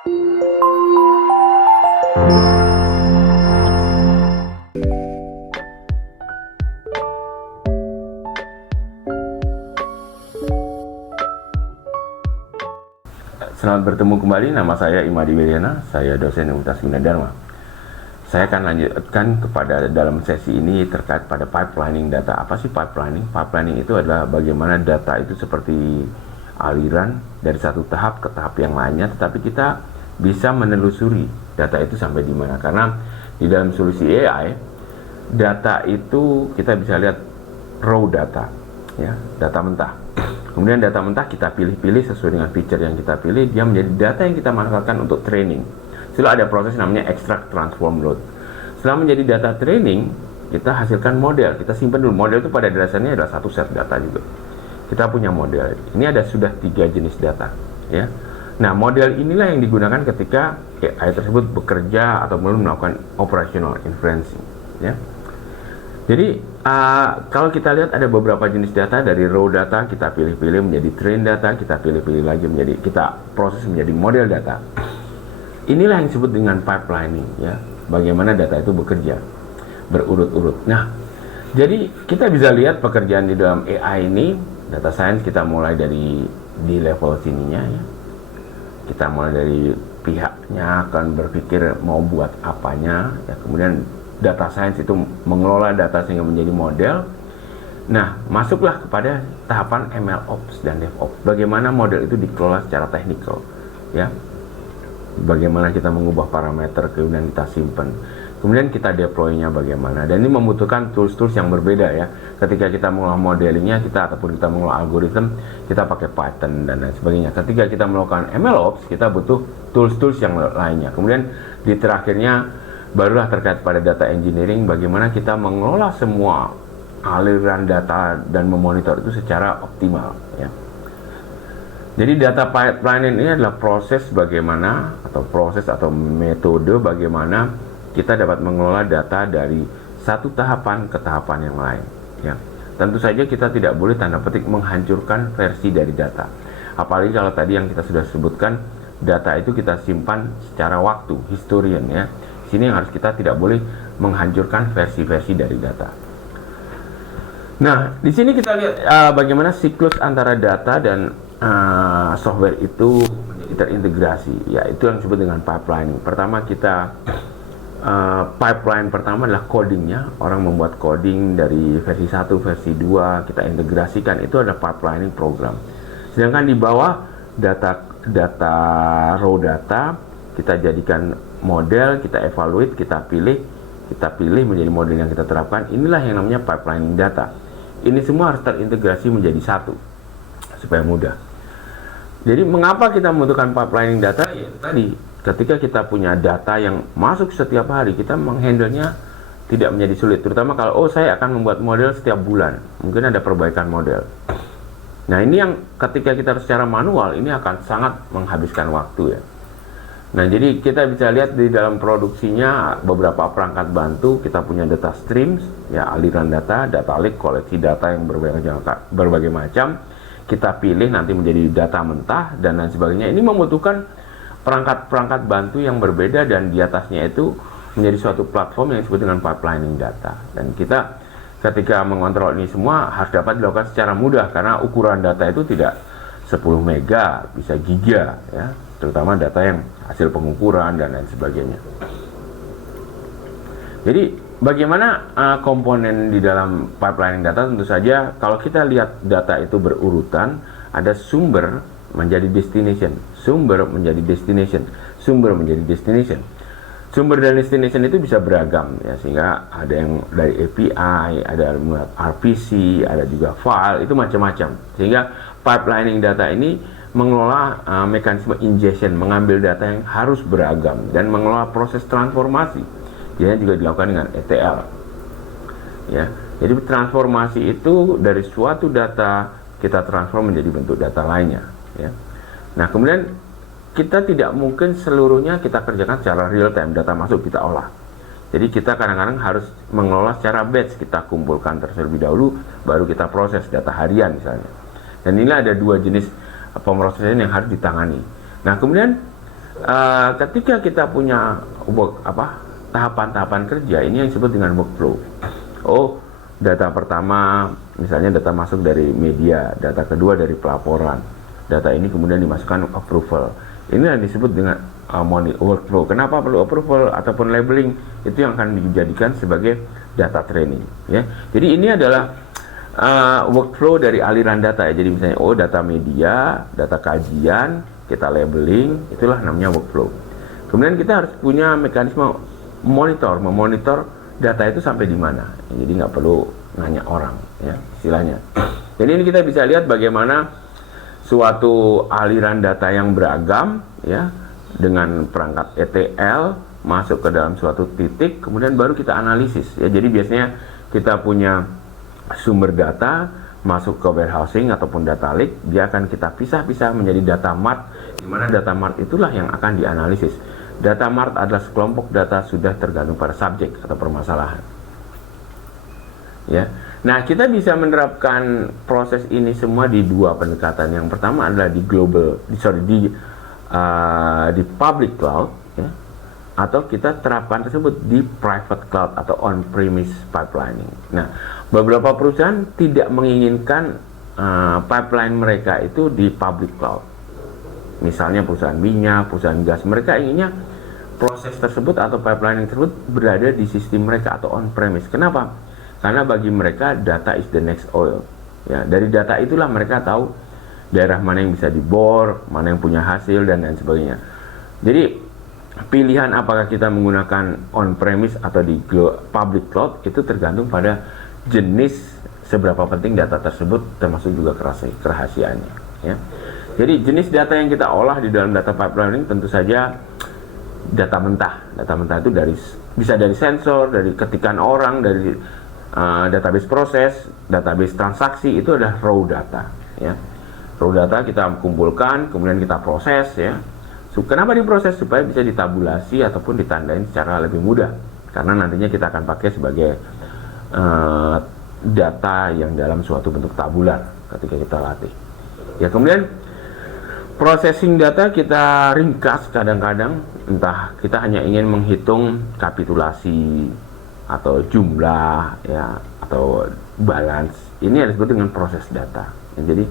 Selamat bertemu kembali, nama saya Imadi Wiryana, saya dosen Universitas Gunadarma. Saya akan lanjutkan kepada dalam sesi ini terkait pada pipelining data. Apa sih pipelining? Pipelining itu adalah bagaimana data itu seperti aliran dari satu tahap ke tahap yang lainnya, tetapi kita bisa menelusuri data itu sampai di mana. Karena di dalam solusi AI, data itu kita bisa lihat raw data, ya, data mentah. Kemudian data mentah kita pilih-pilih sesuai dengan feature yang kita pilih, dia menjadi data yang kita manfaatkan untuk training. Setelah ada proses namanya extract, transform, load. Setelah menjadi data training, kita hasilkan model. Kita simpan dulu. Model itu pada dasarnya adalah satu set data juga. Kita punya model. Ini ada sudah 3 jenis data, ya. Nah, model inilah yang digunakan ketika AI tersebut bekerja atau melakukan operational inferencing, ya. Jadi kalau kita lihat ada beberapa jenis data. Dari raw data kita pilih-pilih menjadi train data, kita pilih-pilih lagi menjadi, kita proses menjadi model data. Inilah yang disebut dengan pipelining, ya. Bagaimana data itu bekerja berurut-urut. Nah, jadi kita bisa lihat pekerjaan di dalam AI ini, data science kita mulai dari di level sininya, ya. Kita mulai dari pihaknya akan berpikir mau buat apanya, ya. Kemudian data science itu mengelola data sehingga menjadi model. Nah, masuklah kepada tahapan MLOps dan DevOps. Bagaimana model itu dikelola secara teknikal, ya. Bagaimana kita mengubah parameter, kemudian kita simpan. Kemudian kita deploy-nya bagaimana. Dan ini membutuhkan tools-tools yang berbeda, ya. Ketika kita mengolah modelingnya, ataupun kita mengolah algoritma, kita pakai Python dan lain sebagainya. Ketika kita melakukan MLOps, kita butuh tools-tools yang lainnya. Kemudian di terakhirnya barulah terkait pada data engineering, bagaimana kita mengelola semua aliran data dan memonitor itu secara optimal, ya. Jadi data pipelining ini adalah proses bagaimana atau metode bagaimana kita dapat mengelola data dari satu tahapan ke tahapan yang lain, ya. Tentu saja kita tidak boleh tanda petik menghancurkan versi dari data. Apalagi kalau tadi yang kita sudah sebutkan, data itu kita simpan secara waktu, historian, ya. Sini yang harus kita tidak boleh menghancurkan versi-versi dari data. Nah, di sini kita lihat bagaimana siklus antara data dan software itu menjadi terintegrasi. Ya, itu yang disebut dengan pipelining. Pertama kita pipeline pertama adalah codingnya. Orang membuat coding dari versi 1, versi 2, kita integrasikan, itu adalah pipelining program. Sedangkan di bawah data raw data, kita jadikan model, kita evaluate, kita pilih menjadi model yang kita terapkan. Inilah yang namanya pipelining data. Ini semua harus terintegrasi menjadi satu supaya mudah. Jadi mengapa kita membutuhkan pipelining data? Ya, tadi ketika kita punya data yang masuk setiap hari, kita menghandlenya tidak menjadi sulit. Terutama kalau saya akan membuat model setiap bulan, mungkin ada perbaikan model. Nah, ini yang ketika kita secara manual, ini akan sangat menghabiskan waktu, ya. Nah, jadi kita bisa lihat di dalam produksinya beberapa perangkat bantu. Kita punya data streams, ya, aliran data, data lake, koleksi data yang berbagai macam. Kita pilih nanti menjadi data mentah dan lain sebagainya. Ini membutuhkan perangkat-perangkat bantu yang berbeda, dan di atasnya itu menjadi suatu platform yang disebut dengan pipelining data. Dan kita ketika mengontrol ini semua harus dapat dilakukan secara mudah, karena ukuran data itu tidak 10 mega, bisa giga, ya. Terutama data yang hasil pengukuran dan lain sebagainya. Jadi bagaimana komponen di dalam pipelining data? Tentu saja kalau kita lihat data itu berurutan, ada sumber menjadi destination, sumber menjadi destination, sumber menjadi destination. Sumber dan destination itu bisa beragam, ya, sehingga ada yang dari API, ada RPC, ada juga file, itu macam-macam. Sehingga pipelining data ini mengelola mekanisme ingestion, mengambil data yang harus beragam, dan mengelola proses transformasi. Dia juga dilakukan dengan ETL, ya. Jadi transformasi itu dari suatu data kita transform menjadi bentuk data lainnya, ya. Nah, kemudian kita tidak mungkin seluruhnya kita kerjakan secara real time, data masuk kita olah. Jadi kita kadang-kadang harus mengelola secara batch, kita kumpulkan terlebih dahulu, baru kita proses data harian misalnya. Dan inilah ada 2 jenis pemrosesan yang harus ditangani. Nah, kemudian ketika kita punya tahapan-tahapan kerja, ini yang disebut dengan workflow. Oh, data pertama misalnya data masuk dari media, data kedua dari pelaporan, data ini kemudian dimasukkan approval. Ini yang disebut dengan workflow. Kenapa perlu approval ataupun labeling? Itu yang akan dijadikan sebagai data training, ya. Jadi ini adalah workflow dari aliran data, ya. Jadi misalnya data media, data kajian, kita labeling, itulah namanya workflow. Kemudian kita harus punya mekanisme memonitor data itu sampai di mana. Jadi nggak perlu nanya orang, ya, istilahnya. Jadi ini kita bisa lihat bagaimana suatu aliran data yang beragam, ya, dengan perangkat ETL masuk ke dalam suatu titik, kemudian baru kita analisis, ya. Jadi biasanya kita punya sumber data masuk ke warehousing ataupun data lake, dia akan kita pisah-pisah menjadi data mart, di mana data mart itulah yang akan dianalisis. Data mart adalah sekelompok data sudah tergantung pada subjek atau permasalahan, ya. Nah, kita bisa menerapkan proses ini semua di dua pendekatan. Yang pertama adalah di public cloud, ya, atau kita terapkan tersebut di private cloud atau on-premise pipelining. Nah, beberapa perusahaan tidak menginginkan pipeline mereka itu di public cloud. Misalnya perusahaan minyak, perusahaan gas, mereka inginnya proses tersebut atau pipeline tersebut berada di sistem mereka atau on-premise. Kenapa? Karena bagi mereka data is the next oil. Ya, dari data itulah mereka tahu daerah mana yang bisa dibor, mana yang punya hasil, dan lain sebagainya. Jadi pilihan apakah kita menggunakan on-premise atau di public cloud itu tergantung pada jenis seberapa penting data tersebut, termasuk juga kerahasiaannya, ya. Jadi jenis data yang kita olah di dalam data pipelining tentu saja data mentah. Data mentah itu bisa dari sensor, dari ketikan orang, dari database proses, database transaksi, itu adalah raw data, ya. Raw data kita kumpulkan, kemudian kita proses, ya. Kenapa diproses? Supaya bisa ditabulasi ataupun ditandain secara lebih mudah, karena nantinya kita akan pakai sebagai data yang dalam suatu bentuk tabular ketika kita latih, ya. Kemudian processing data kita ringkas kadang-kadang, entah kita hanya ingin menghitung kapitulasi atau jumlah, ya, atau balance. Ini yang disebut dengan proses data, ya. Jadi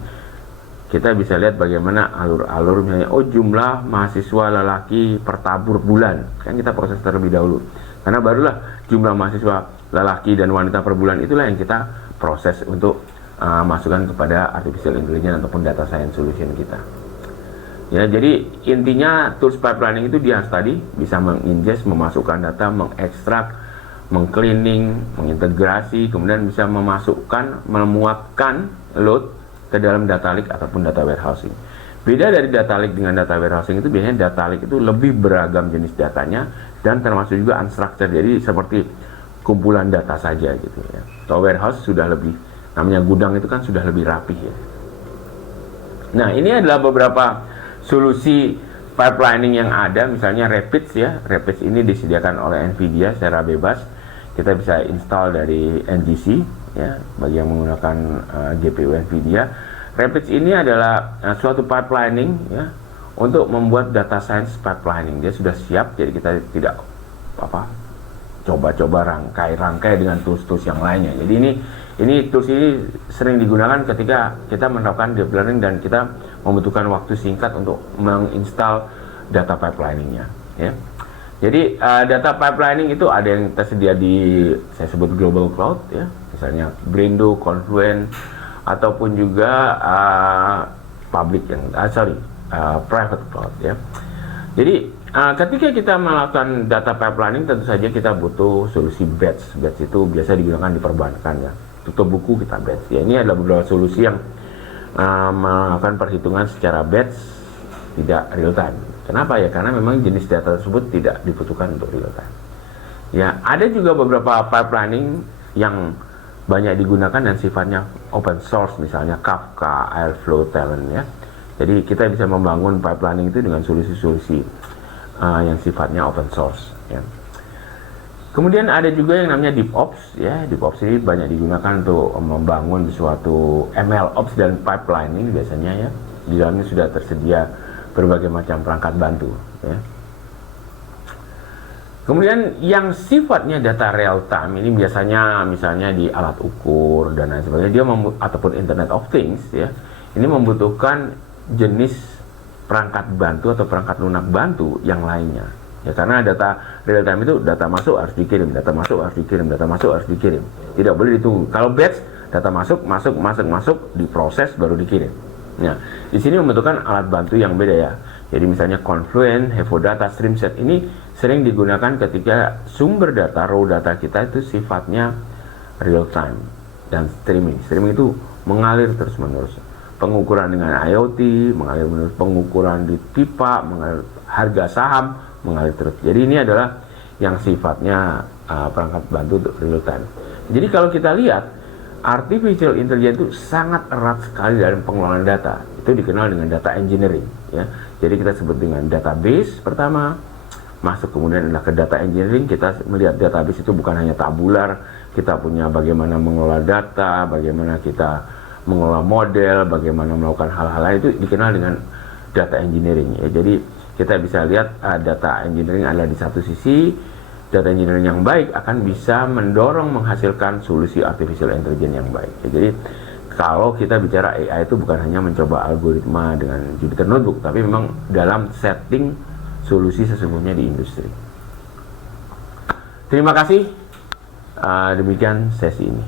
kita bisa lihat bagaimana alur-alur, misalnya jumlah mahasiswa lelaki per tabur bulan, kan kita proses terlebih dahulu, karena barulah jumlah mahasiswa lelaki dan wanita per bulan itulah yang kita proses untuk masukkan kepada artificial intelligence ataupun data science solution kita. Ya, jadi intinya tools pipelining itu dia tadi bisa mengingest, memasukkan data, mengekstrak, mengcleaning, mengintegrasi, kemudian bisa memasukkan, memuatkan load ke dalam data lake ataupun data warehousing. Beda dari data lake dengan data warehousing itu biasanya data lake itu lebih beragam jenis datanya dan termasuk juga unstructured, jadi seperti kumpulan data saja gitu, ya. Kalau warehouse sudah lebih, namanya gudang itu kan sudah lebih rapih, ya. Nah, ini adalah beberapa solusi pipelining yang ada, misalnya Rapids, ya. Rapids ini disediakan oleh NVIDIA secara bebas. Kita bisa install dari NGC, ya, bagi yang menggunakan GPU NVIDIA. Rapids ini adalah suatu pipelining, ya, untuk membuat data science pipelining. Dia sudah siap, jadi kita tidak coba-coba rangkai dengan tools-tools yang lainnya. Jadi ini tools ini sering digunakan ketika kita menerapkan deep learning dan kita membutuhkan waktu singkat untuk menginstal data pipeliningnya, ya. Jadi data pipelining itu ada yang tersedia di, saya sebut global cloud, ya, misalnya Brendo, Confluent, ataupun juga private cloud, ya. Jadi ketika kita melakukan data pipelining, tentu saja kita butuh solusi batch. Batch itu biasa digunakan di perbankan, ya. Tutup buku kita batch, ya. Ini adalah beberapa solusi yang melakukan perhitungan secara batch, tidak real time. Kenapa, ya? Karena memang jenis data tersebut tidak dibutuhkan untuk real time. Ya, ada juga beberapa pipelining yang banyak digunakan dan sifatnya open source, misalnya Kafka, Airflow, Talent, ya. Jadi kita bisa membangun pipelining itu dengan solusi-solusi yang sifatnya open source, ya. Kemudian ada juga yang namanya DevOps, ya. DevOps ini banyak digunakan untuk membangun suatu MLOps dan pipelining biasanya, ya. Di dalamnya sudah tersedia berbagai macam perangkat bantu, ya. Kemudian yang sifatnya data real time ini biasanya misalnya di alat ukur dan lain sebagainya, dia ataupun Internet of Things, ya, ini membutuhkan jenis perangkat bantu atau perangkat lunak bantu yang lainnya, ya, karena data real time itu data masuk harus dikirim, data masuk harus dikirim, data masuk harus dikirim, tidak boleh ditunggu. Kalau batch, data masuk diproses baru dikirim. Nah, di sini membutuhkan alat bantu yang beda, ya. Jadi misalnya Confluent, Hevodata, Streamset ini sering digunakan ketika sumber data, raw data kita itu sifatnya real time dan streaming. Streaming itu mengalir terus-menerus. Pengukuran dengan IoT, mengalir menerus, pengukuran di pipa, mengalir, harga saham, mengalir terus. Jadi ini adalah yang sifatnya perangkat bantu untuk real time. Jadi kalau kita lihat, artificial intelligence itu sangat erat sekali dalam pengelolaan data. Itu dikenal dengan data engineering, ya. Jadi kita sebut dengan database pertama, masuk kemudian adalah ke data engineering. Kita melihat database itu bukan hanya tabular, kita punya bagaimana mengelola data, bagaimana kita mengelola model, bagaimana melakukan hal-hal lain, itu dikenal dengan data engineering, ya. Jadi kita bisa lihat data engineering adalah di satu sisi, data engineering yang baik akan bisa mendorong menghasilkan solusi artificial intelligence yang baik, ya. Jadi kalau kita bicara AI itu bukan hanya mencoba algoritma dengan Jupyter Notebook, tapi memang dalam setting solusi sesungguhnya di industri. Terima kasih. Demikian sesi ini.